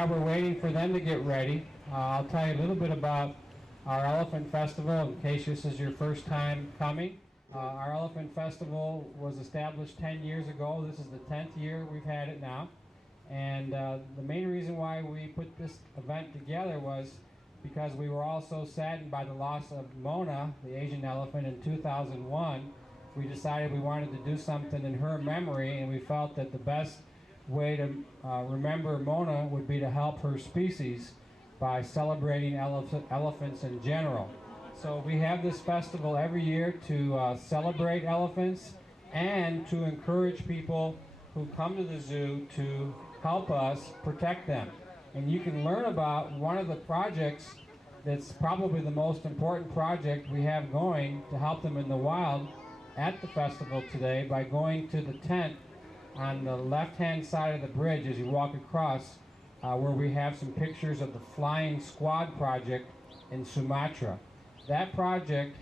while we're waiting for them to get ready, I'll tell you a little bit about our Elephant Festival in case this is your first time coming. Our Elephant Festival was established 10 years ago. This is the 10th year we've had it now. And the main reason why we put this event together was because we were all so saddened by the loss of Mona, the Asian elephant, in 2001. We decided we wanted to do something in her memory, and we felt that the best way to remember Mona would be to help her species by celebrating elephants in general. So we have this festival every year to celebrate elephants and to encourage people who come to the zoo to help us protect them. And you can learn about one of the projects that's probably the most important project we have going to help them in the wild at the festival today by going to the tent on the left-hand side of the bridge as you walk across, where we have some pictures of the Flying Squad project in Sumatra. That project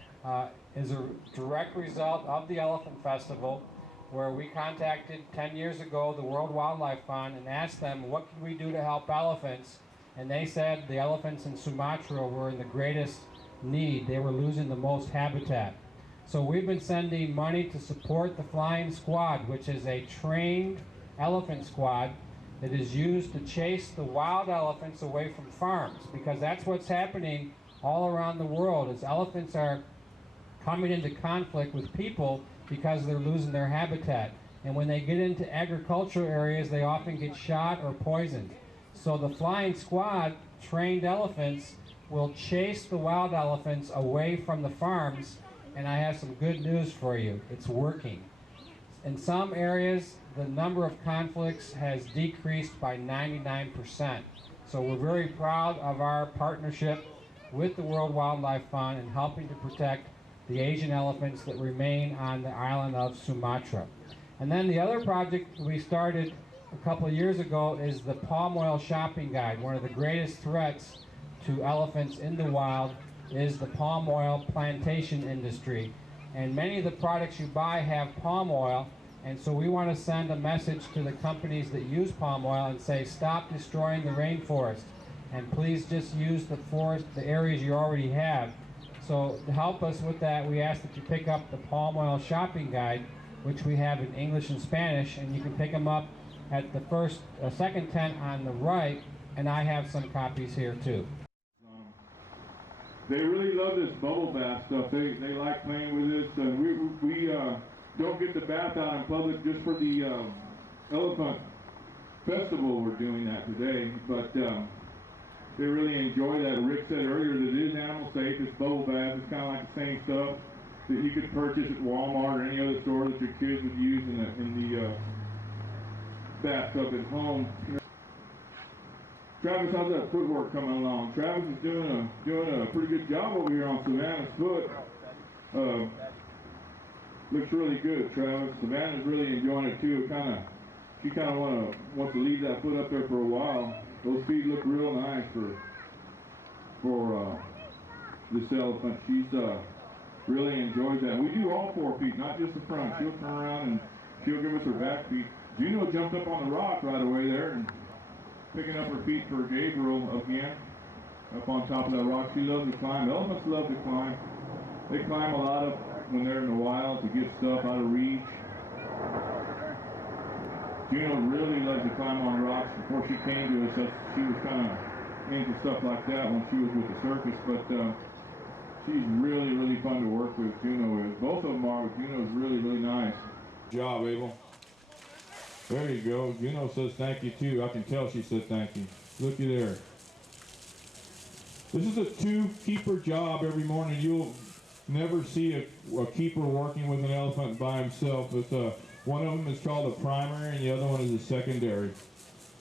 is a direct result of the Elephant Festival, where we contacted 10 years ago the World Wildlife Fund and asked them what can we do to help elephants, and they said the elephants in Sumatra were in the greatest need. They were losing the most habitat. So we've been sending money to support the Flying Squad, which is a trained elephant squad that is used to chase the wild elephants away from farms, because that's what's happening all around the world, is elephants are coming into conflict with people because they're losing their habitat. And when they get into agricultural areas, they often get shot or poisoned. So the Flying Squad trained elephants will chase the wild elephants away from the farms, and I have some good news for you. It's working. In some areas, the number of conflicts has decreased by 99%. So we're very proud of our partnership with the World Wildlife Fund in helping to protect the Asian elephants that remain on the island of Sumatra. And then the other project we started a couple of years ago is the palm oil shopping guide. One of the greatest threats to elephants in the wild is the palm oil plantation industry. And many of the products you buy have palm oil, and so we want to send a message to the companies that use palm oil and say, stop destroying the rainforest, and please just use the forest, the areas you already have. So to help us with that, we ask that you pick up the palm oil shopping guide, which we have in English and Spanish, and you can pick them up at the second tent on the right, and I have some copies here too. They really love this bubble bath stuff. They like playing with this, and we don't get the bath out in public just for the Elephant Festival. We're doing that today, but they really enjoy that. Rick said earlier that it is animal safe. It's bubble bath. It's kind of like the same stuff that you could purchase at Walmart or any other store that your kids would use in the bathtub at home. Travis, how's that footwork coming along? Travis is doing a pretty good job over here on Savannah's foot. Looks really good, Travis. Savannah's really enjoying it too. She kind of wants to leave that foot up there for a while. Those feet look real nice for this elephant. She's really enjoys that. We do all 4 feet, not just the front. She'll turn around and she'll give us her back feet. Juno jumped up on the rock right away there and picking up her feet for Gabriel again, up on top of that rock. She loves to climb. Elephants love to climb. They climb a lot when they're in the wild to get stuff out of reach. Juno really loves to climb on rocks. Before she came to us, she was kind of into stuff like that when she was with the circus, but she's really, really fun to work with. Juno is. Both of them are, but Juno's really, really nice. Good job, Abel. There you go. Juno says thank you too. I can tell she said thank you. Looky there. This is a 2-keeper job every morning. You'll never see a keeper working with an elephant by himself. One of them is called a primary and the other one is a secondary.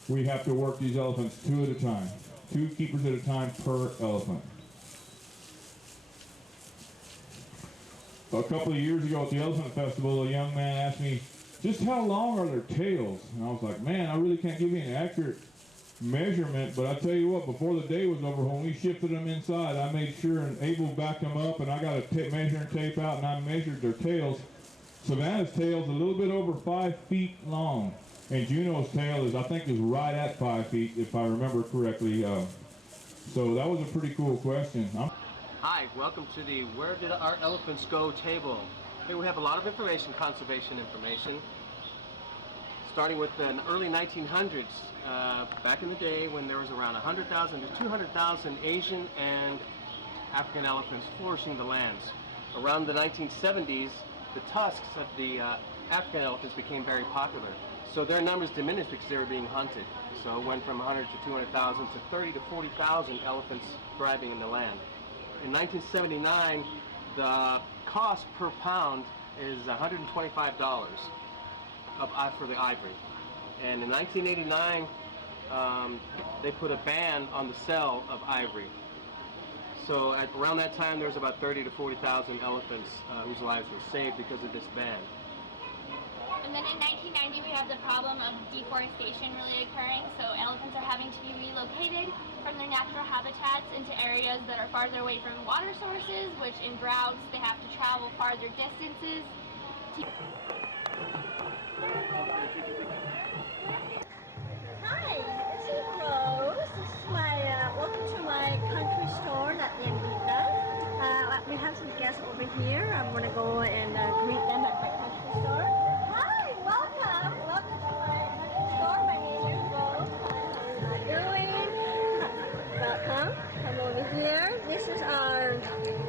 We have to work these elephants 2 at a time. 2 keepers at a time per elephant. A couple of years ago at the Elephant Festival, a young man asked me, just how long are their tails? And I was like, man, I really can't give you an accurate measurement, but I tell you what, before the day was over, when we shifted them inside, I made sure, and Abel backed them up, and I got a measuring tape out, and I measured their tails. Savannah's tail is a little bit over 5 feet long. And Juno's tail is, I think, is right at 5 feet, if I remember correctly. So that was a pretty cool question. Hi, welcome to the Where Did Our Elephants Go table. Here we have a lot of information, conservation information, starting with the early 1900s, back in the day when there was around 100,000 to 200,000 Asian and African elephants flourishing the lands. Around the 1970s, the tusks of the African elephants became very popular. So their numbers diminished because they were being hunted. So it went from 100 to 200,000 to 30 to 40,000 elephants thriving in the land. In 1979, the cost per pound is $125 for the ivory. And in 1989, they put a ban on the sale of ivory. So around that time, there was about 30 to 40,000 elephants whose lives were saved because of this ban. And then in 1990, we have the problem of deforestation really occurring. So elephants are having to be relocated from their natural habitats into areas that are farther away from water sources, which in droughts, they have to travel farther distances. Hi, this is Rose. This is my, welcome to my country store at Yandita. We have some guests over here. I'm going to go and greet them at my country store. Hi, welcome. Welcome to my country store. My name is Rose. How are you doing? Welcome. Come over here. This is our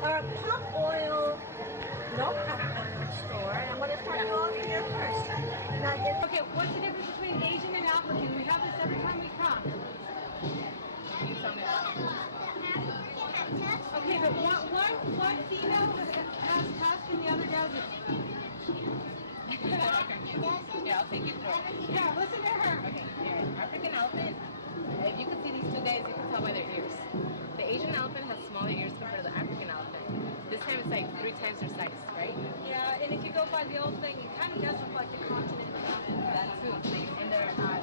pop oil milk store. And I'm going to start you off here first. Okay, what's the difference between Asian and African? We have this every time we come. Okay, but one female has tusk and the other doesn't. Yeah, I'll take you through it. Yeah, listen to her. Okay, here. African elephant, if you can see these two guys, you can tell by their ears. The Asian elephant has smaller ears compared to the African elephant. This time it's like 3 times their size, right? Yeah, and if you go by the old thing, it kind of does look like the continent. That too. And their ears are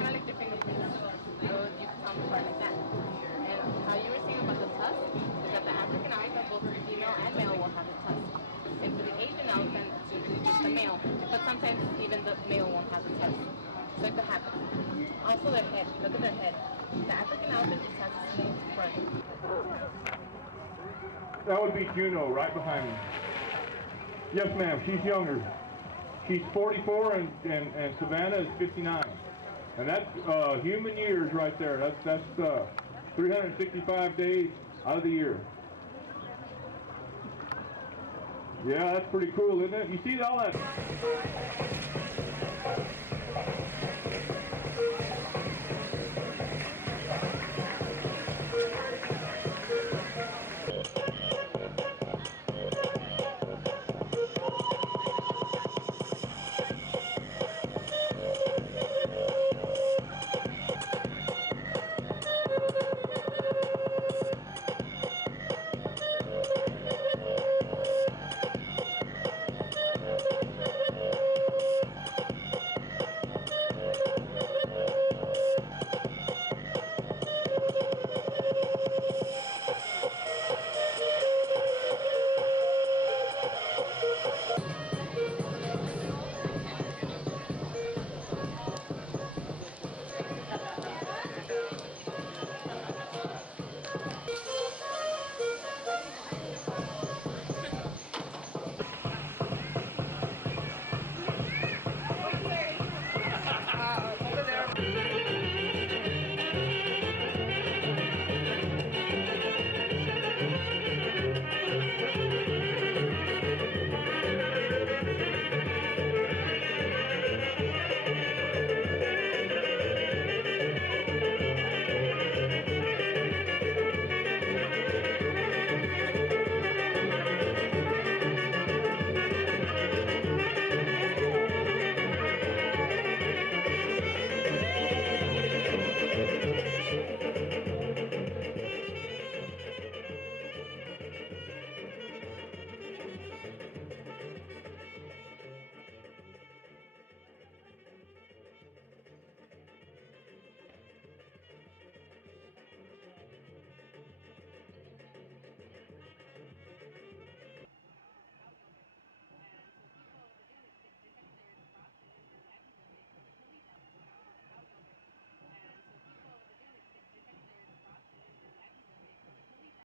kind of like their fingerprints. So you can tell them apart like that. And how you were saying about the tusk is that the African elephant, both the female and male, will have a tusk. And for the Asian elephant, it's usually just the male. But sometimes even the male won't have a tusk. So it could happen. Also their head. Look at their head. The African elephant just has a smooth front. That would be Juno right behind me. Yes, ma'am. She's younger. She's 44 and Savannah is 59. And that's human years right there. That's 365 days out of the year. Yeah, that's pretty cool, isn't it? You see all that?